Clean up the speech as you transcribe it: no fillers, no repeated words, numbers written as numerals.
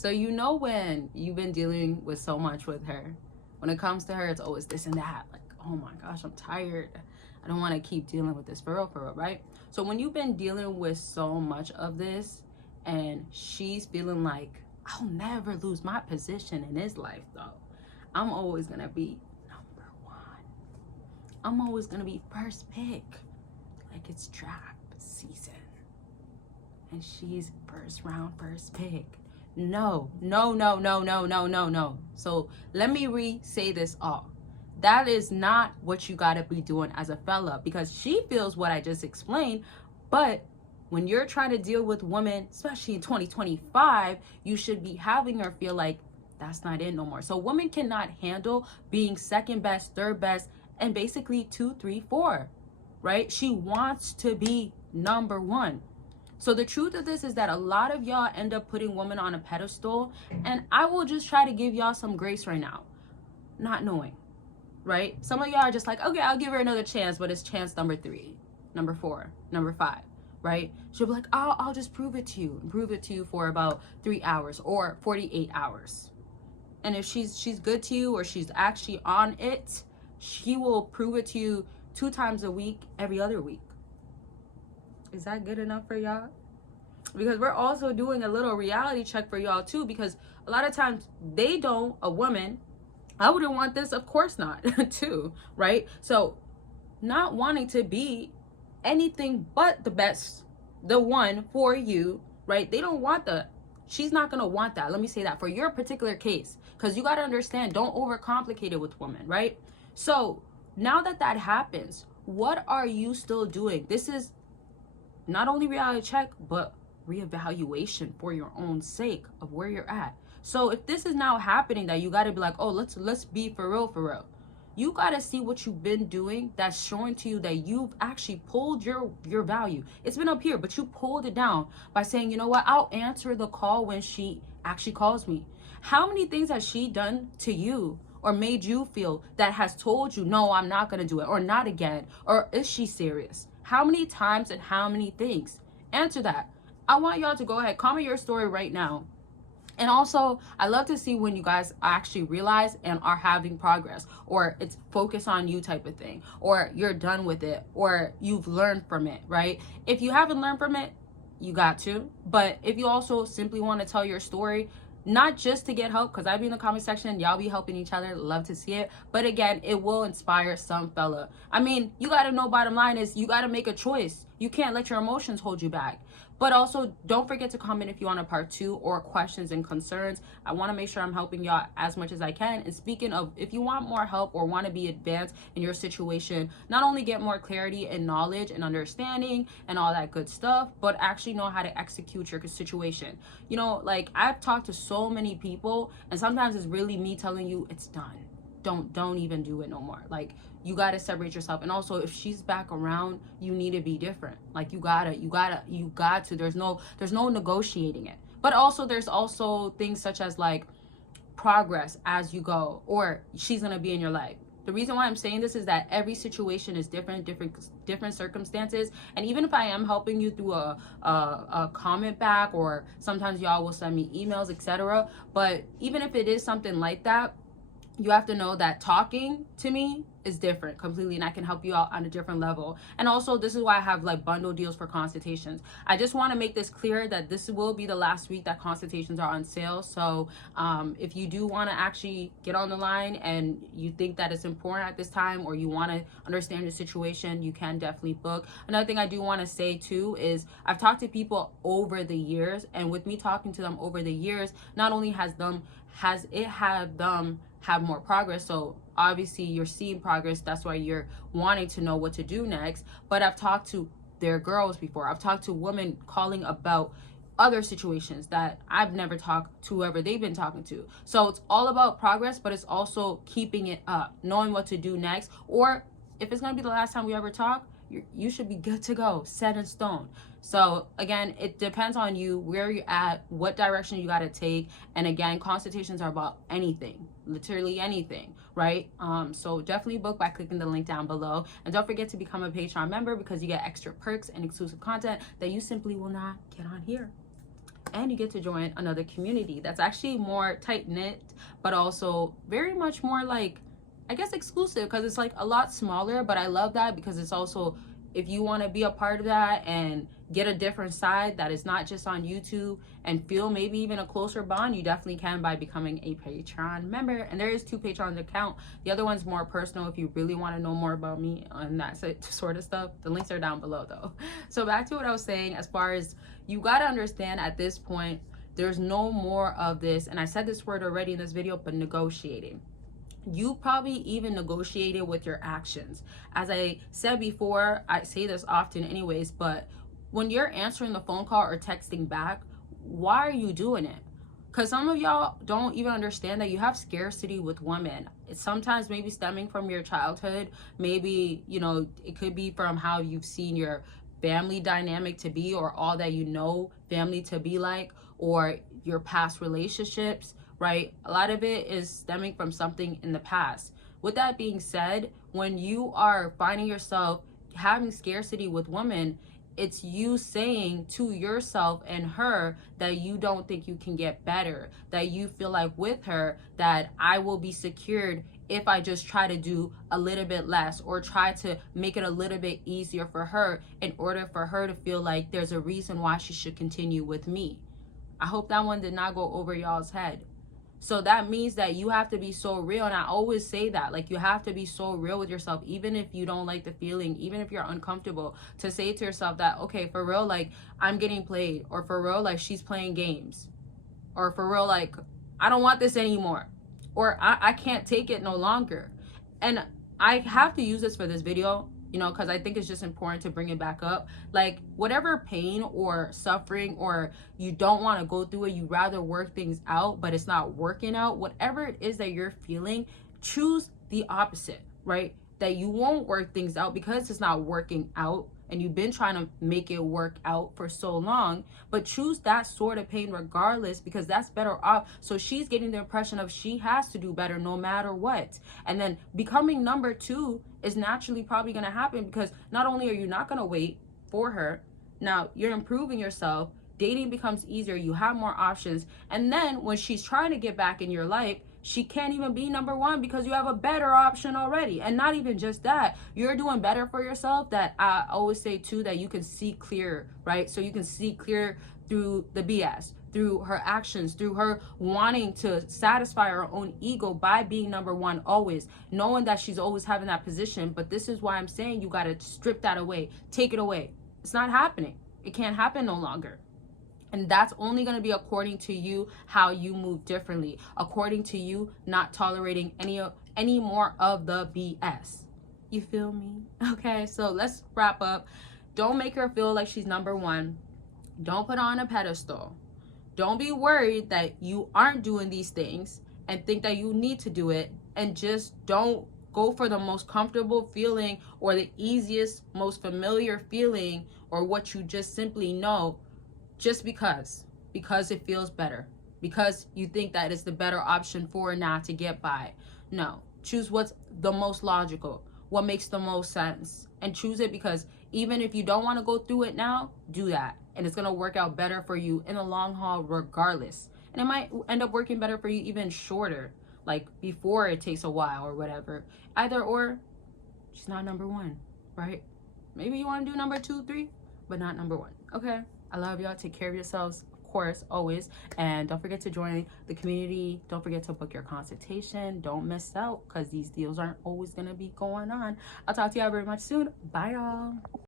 So you know when you've been dealing with so much with her, when it comes to her, it's always this and that. Like, oh my gosh, I'm tired. I don't want to keep dealing with this, for real, right? So when you've been dealing with so much of this and she's feeling like, I'll never lose my position in his life though. I'm always going to be number one. I'm always going to be first pick. Like it's draft season. And she's first round, first pick. No. So let me re-say this all. That is not what you gotta be doing as a fella, because she feels what I just explained. But when you're trying to deal with women, especially in 2025, you should be having her feel like that's not it no more. So women cannot handle being second best, third best, and basically 2, 3, 4, right? She wants to be number one. So the truth of this is that a lot of y'all end up putting women on a pedestal, and I will just try to give y'all some grace right now, not knowing, right? Some of y'all are just like, okay, I'll give her another chance, but it's chance number 3, number 4, number 5, right? She'll be like, oh, I'll just prove it to you for about 3 hours or 48 hours. And if she's good to you or she's actually on it, she will prove it to you 2 times a week, every other week. Is that good enough for y'all? Because we're also doing a little reality check for y'all too, because a lot of times a woman, I wouldn't want this, of course not, too, right? So not wanting to be anything but the best, the one for you, right? They don't want that. She's not going to want that. Let me say that for your particular case, because you got to understand, don't overcomplicate it with women, right? So now that happens, what are you still doing? This is not only reality check, but reevaluation for your own sake of where you're at. So if this is now happening, that you got to be like, oh, let's be for real. You got to see what you've been doing that's showing to you that you've actually pulled your value. It's been up here, but you pulled it down by saying, you know what, I'll answer the call when she actually calls me. How many things has she done to you or made you feel that has told you, no, I'm not going to do it, or not again, or is she serious? How many times and how many things? Answer that. I want y'all to go ahead, comment your story right now. And also, I love to see when you guys actually realize and are having progress, or it's focus on you type of thing, or you're done with it, or you've learned from it, right? If you haven't learned from it, you got to. But if you also simply want to tell your story, not just to get help, because I be in the comment section, y'all be helping each other, love to see it, but again, it will inspire some fella. I mean, you got to know, bottom line is you got to make a choice. You can't let your emotions hold you back. But also, don't forget to comment if you want a part 2 or questions and concerns. I want to make sure I'm helping y'all as much as I can. And speaking of, if you want more help or want to be advanced in your situation, not only get more clarity and knowledge and understanding and all that good stuff, but actually know how to execute your situation. You know, like I've talked to so many people, and sometimes it's really me telling you it's done. Don't even do it no more. Like, you got to separate yourself. And also, if she's back around, you need to be different. Like, you got to, there's no negotiating it. But also, there's also things such as like progress as you go, or she's going to be in your life. The reason why I'm saying this is that every situation is different circumstances. And even if I am helping you through a comment back, or sometimes y'all will send me emails, etc. But even if it is something like that, you have to know that talking to me is different completely, and I can help you out on a different level. And also, this is why I have like bundle deals for consultations. I just want to make this clear that this will be the last week that consultations are on sale. So if you do want to actually get on the line and you think that it's important at this time, or you want to understand the situation, you can definitely book. Another thing I do want to say too is I've talked to people over the years, and with me talking to them over the years, not only has it had them have more progress. So obviously you're seeing progress, that's why you're wanting to know what to do next. But I've talked to their girls before. I've talked to women calling about other situations that I've never talked to whoever they've been talking to. So it's all about progress, but it's also keeping it up, knowing what to do next. Or if it's going to be the last time we ever talk, you should be good to go, set in stone. So again, it depends on you, where you're at, what direction you got to take. And again, consultations are about anything, literally anything, right? So definitely book by clicking the link down below. And don't forget to become a Patreon member, because you get extra perks and exclusive content that you simply will not get on here. and you get to join another community that's actually more tight-knit, but also very much more like, I guess, exclusive, because it's like a lot smaller. But I love that because it's also, if you want to be a part of that and get a different side that is not just on YouTube and feel maybe even a closer bond, you definitely can by becoming a Patreon member. And there is 2 Patreons account. The other one's more personal if you really want to know more about me and that sort of stuff. The links are down below though. So back to what I was saying, as far as, you got to understand at this point, there's no more of this, and I said this word already in this video, but negotiating. You probably even negotiated with your actions. As I said before, I say this often anyways, but when you're answering the phone call or texting back, why are you doing it? Because some of y'all don't even understand that you have scarcity with women. It's sometimes maybe stemming from your childhood. Maybe, you know, it could be from how you've seen your family dynamic to be, or all that you know family to be like, or your past relationships, right? A lot of it is stemming from something in the past. With that being said, when you are finding yourself having scarcity with women, it's you saying to yourself and her that you don't think you can get better, that you feel like with her that I will be secured if I just try to do a little bit less, or try to make it a little bit easier for her in order for her to feel like there's a reason why she should continue with me. I hope that one did not go over y'all's head. So that means that you have to be so real. And I always say that, like, you have to be so real with yourself, even if you don't like the feeling, even if you're uncomfortable, to say to yourself that, okay, for real, like, I'm getting played, or for real, like, she's playing games, or for real, like, I don't want this anymore, or I can't take it no longer. And I have to use this for this video, you know, because I think it's just important to bring it back up. Like, whatever pain or suffering, or you don't want to go through it, you rather work things out, but it's not working out, whatever it is that you're feeling, choose the opposite, right? That you won't work things out because it's not working out, and you've been trying to make it work out for so long. But choose that sort of pain regardless, because that's better off. So she's getting the impression of she has to do better no matter what. And then becoming number 2 is naturally probably going to happen, because not only are you not going to wait for her, now you're improving yourself, dating becomes easier, you have more options. And then when she's trying to get back in your life, she can't even be number 1 because you have a better option already. And not even just that, you're doing better for yourself, that I always say too, that you can see clear, right? So you can see clear through the BS, through her actions, through her wanting to satisfy her own ego by being number 1 always, knowing that she's always having that position. But this is why I'm saying you got to strip that away, take it away. It's not happening. It can't happen no longer. And that's only going to be according to you, how you move differently, according to you not tolerating any more of the BS. You feel me? Okay, so let's wrap up. Don't make her feel like she's number 1. Don't put her on a pedestal. Don't be worried that you aren't doing these things and think that you need to do it. And just don't go for the most comfortable feeling, or the easiest, most familiar feeling, or what you just simply know, just because it feels better, because you think that it's the better option for now to get by. No, choose what's the most logical, what makes the most sense, and choose it, because even if you don't want to go through it now, do that, and it's going to work out better for you in the long haul regardless. And it might end up working better for you even shorter, like before it takes a while or whatever. Either or, she's not number 1, right? Maybe you want to do number 2, 3, but not number 1. Okay, I love y'all. Take care of yourselves, of course, always. And don't forget to join the community. Don't forget to book your consultation. Don't miss out, because these deals aren't always going to be going on. I'll talk to y'all very much soon. Bye, y'all.